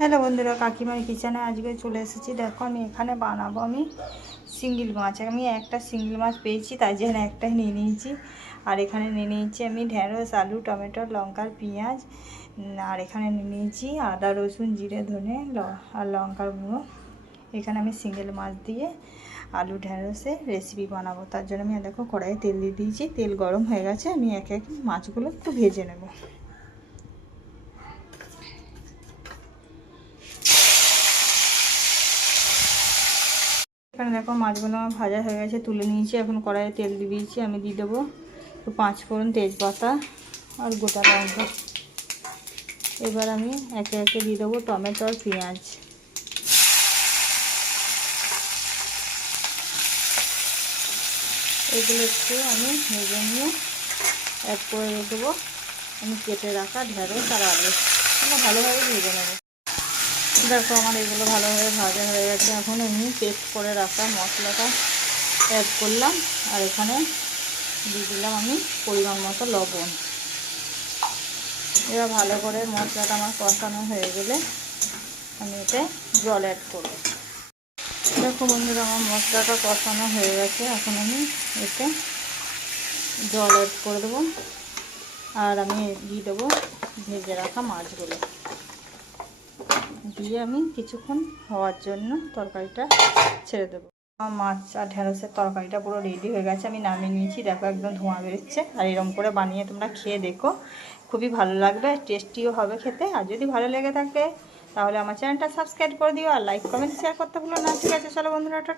Hello বন্ধুরা, কাকিমার কিচেনে আজকে চলে এসেছি। দেখো আমি এখানে বানাবো সিঙ্গেল মাছ। আমি একটা সিঙ্গেল মাছ পেয়েছি, তাই জন্য একটাই নিয়ে নিয়েছি। আর এখানে নিয়ে নিয়েছি আমি ঢেঁড়স, আলু, টমেটো, লঙ্কার পেঁয়াজ। আর এখানে নিয়ে নিয়েছি আদা, রসুন, জিরে, ধনে আর লঙ্কার গুঁড়ো। এখানে আমি সিঙ্গেল মাছ দিয়ে আলু ঢেঁড়সে রেসিপি বানাবো। তার জন্য আমি দেখো কড়াইয়ে তেল দিয়ে দিয়েছি। তেল গরম হয়ে গেছে, আমি এক এক মাছগুলো একটু ভেজে নেব। এখানে দেখো মাছগুলো আমার ভাজা হয়ে গেছে, তুলে নিয়েছি। এখন কড়াইয়ে তেল দিয়ে দিয়েছি। আমি দিয়ে দেবো একটু 5 ফোড়ন, তেজপাতা আর গোটা লঙ্কা। এবার আমি একে একে দিয়ে দেবো টমেটো আর পেঁয়াজ। এগুলো একটু আমি ভেজে নিয়ে অ্যাড করে দেবো আমি কেটে রাখা ঢেঁড়স আর আলু। ভালোভাবে ভেজে নেব। দেখো আমার এগুলো ভালোভাবে ভাজা হয়ে গেছে। এখন আমি পেস্ট করে রাখা মশলাটা অ্যাড করলাম। আর এখানে দিয়ে দিলাম আমি পরিমাণ মতো লবণ। এবার ভালো করে মশলাটা আমার কষানো হয়ে গেলে আমি এতে জল অ্যাড করব। দেখো বন্ধুরা, আমার মশলাটা কষানো হয়ে গেছে। এখন আমি এতে জল অ্যাড করে দেবো। আর আমি দিয়ে দেবো ভেজে রাখা মাছগুলো। দিয়ে আমি কিছুক্ষণ হওয়ার জন্য তরকারিটা ছেড়ে দেবো। আমার মাছ আর ঢেঁড়সের তরকারিটা পুরো রেডি হয়ে গেছে। আমি নামিয়ে নিয়েছি। দেখো একদম ধোঁয়া বেরোচ্ছে। আর এরকম করে বানিয়ে তোমরা খেয়ে দেখো, খুবই ভালো লাগবে, টেস্টিও হবে খেতে। আর যদি ভালো লেগে থাকে তাহলে আমার চ্যানেলটা সাবস্ক্রাইব করে দিও। আর লাইক, কমেন্ট, শেয়ার করতে ভুলো না। ঠিক আছে, চলো বন্ধুরা, টাটা।